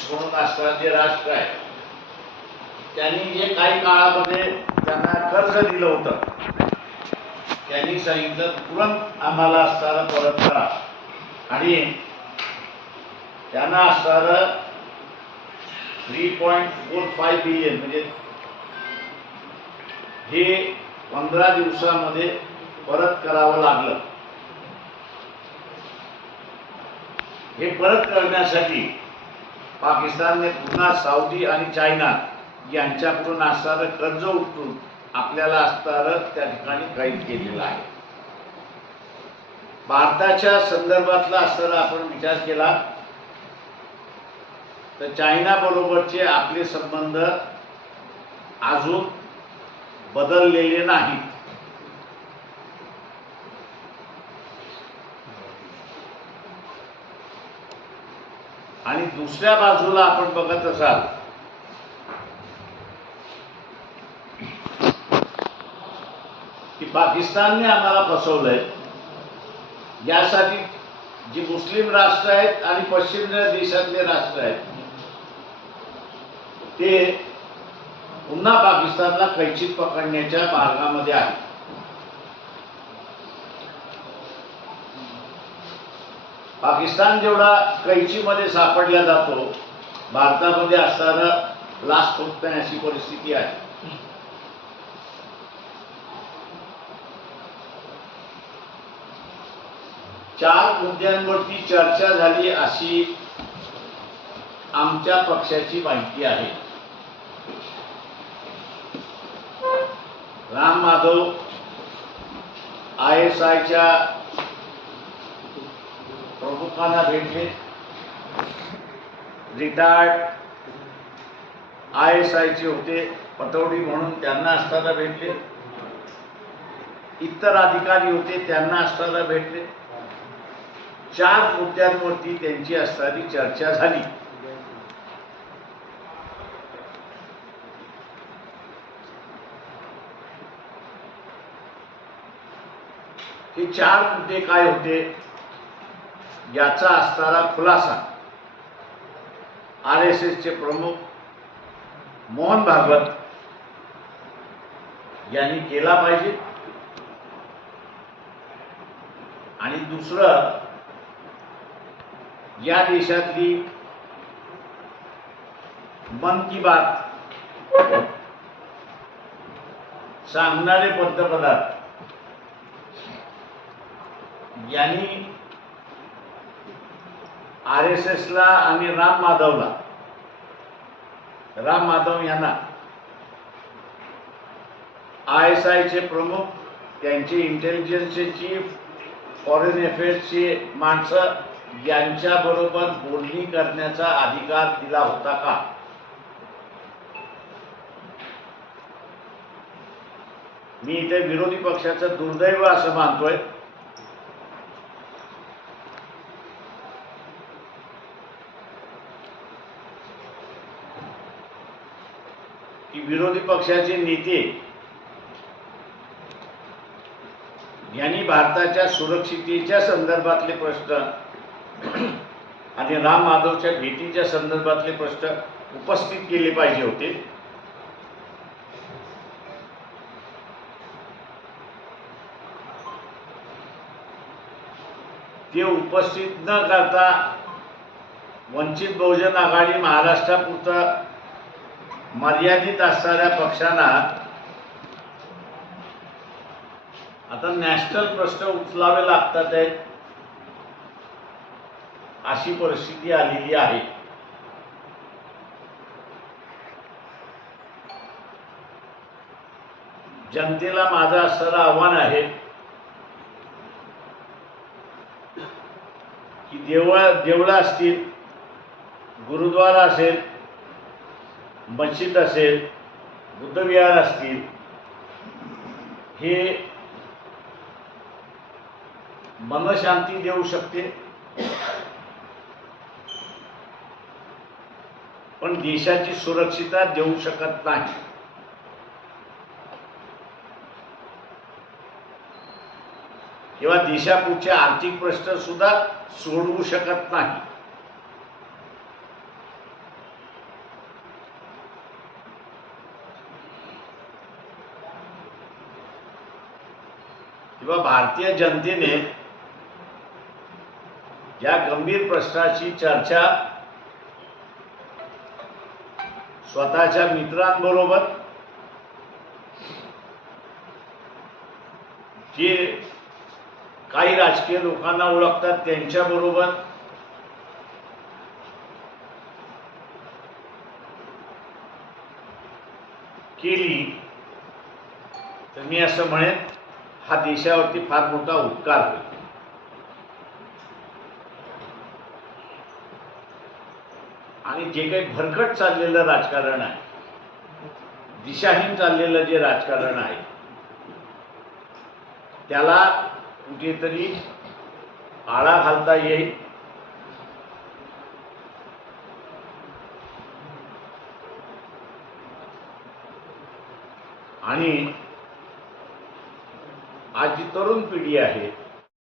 States म्हणून असतात जे राष्ट्र आहे, त्यांनी जे काही काळामध्ये त्यांना कर्ज दिलं होतं, त्यांनी सांगितलं तुरंत आम्हाला असणारं परत करा, आणि त्यांना असणारं 3.45 बिलियन म्हणजे हे 15 दिवसामध्ये परत करावं लागलं. हे परत करण्यासाठी पाकिस्तानने पुन्हा सौदी आणि चायना यांच्याकडून असणारं कर्ज उचलून आपल्याला असणारं त्या ठिकाणी कैद केलेलं आहे. भारताच्या संदर्भातला असणारा आपण विचार केला तर चायना बरोबरचे आपले संबंध अजून बदललेले नाहीत. आणि दुसऱ्या बाजूला आपण बघत असाल की पाकिस्तानने आम्हाला फसवलंय, यासाठी जी मुस्लिम राष्ट्र आहेत आणि पश्चिम देशातले राष्ट्र आहेत ते पुन्हा पाकिस्तानला कैचीत पकडण्याच्या मार्गामध्ये आहे. पाकिस्तान जेवढा कैचीमध्ये सापडला जातो, भारतामध्ये असणारं लाच होत नाही अशी परिस्थिती आहे. चार मुद्द्यांवरती चर्चा झाली अशी आमच्या पक्षाची माहिती आहे. राम माधव ISIच्या प्रमुखांना भेटले, रिटायर्ड ISIचे होते पटौडी म्हणून त्यांना असताना भेटले, इतर अधिकारी होते त्यांना असताना भेटले. चार मुद्द्यांवरती त्यांची असणारी चर्चा झाली. हे चार मुद्दे काय होते याचा असणारा खुलासा RSSचे प्रमुख मोहन भागवत यांनी केला पाहिजे. आणि दुसरं, या देशातली मन की बात सांगणारे पंतप्रधान यांनी RSSला आणि राम माधव यांना ISIचे प्रमुख, त्यांचे इंटेलिजन्सचे चीफ, फॉरेन अफेअर्सचे माणसं यांच्याबरोबर बोलणी करण्याचा अधिकार दिला होता का? मी इथे विरोधी पक्षाचं दुर्दैव असं मानतोय की विरोधी पक्षाचे नेते यांनी भारताच्या सुरक्षिततेच्या संदर्भातले प्रश्न आणि राम माधवच्या भेटीच्या संदर्भातले प्रश्न उपस्थित केले पाहिजे होते. ते उपस्थित न करता वंचित बहुजन आघाडी महाराष्ट्रापुरतं मर्यादित असणाऱ्या पक्षांना आता नॅशनल प्रश्न उचलावे लागतात आहेत अशी परिस्थिती आलेली आहे. जनतेला माझं असणारं आव्हान आहे की देवळं असतील, गुरुद्वारा असेल, मस्जिद असेल, बुद्धविहार असतील, हे मनशांती देऊ शकते, पण देशाची सुरक्षितता देऊ शकत नाही. किंवा देशापुढचे आर्थिक प्रश्न सुद्धा सोडवू शकत नाही. किंवा भारतीय जनतेने या गंभीर प्रश्नाची चर्चा स्वतःच्या मित्रांबरोबर, जे काही राजकीय लोकांना ओळखतात त्यांच्याबरोबर, केली तर मी असं म्हणेन हा देशावरती फार मोठा उपकार होईल. आणि जे काही भरकट चाललेलं राजकारण आहे, दिशाहीन चाललेलं जे राजकारण आहे, त्याला कुठेतरी आळा घालता येईल. आणि आज जी तरुण पिढी आहे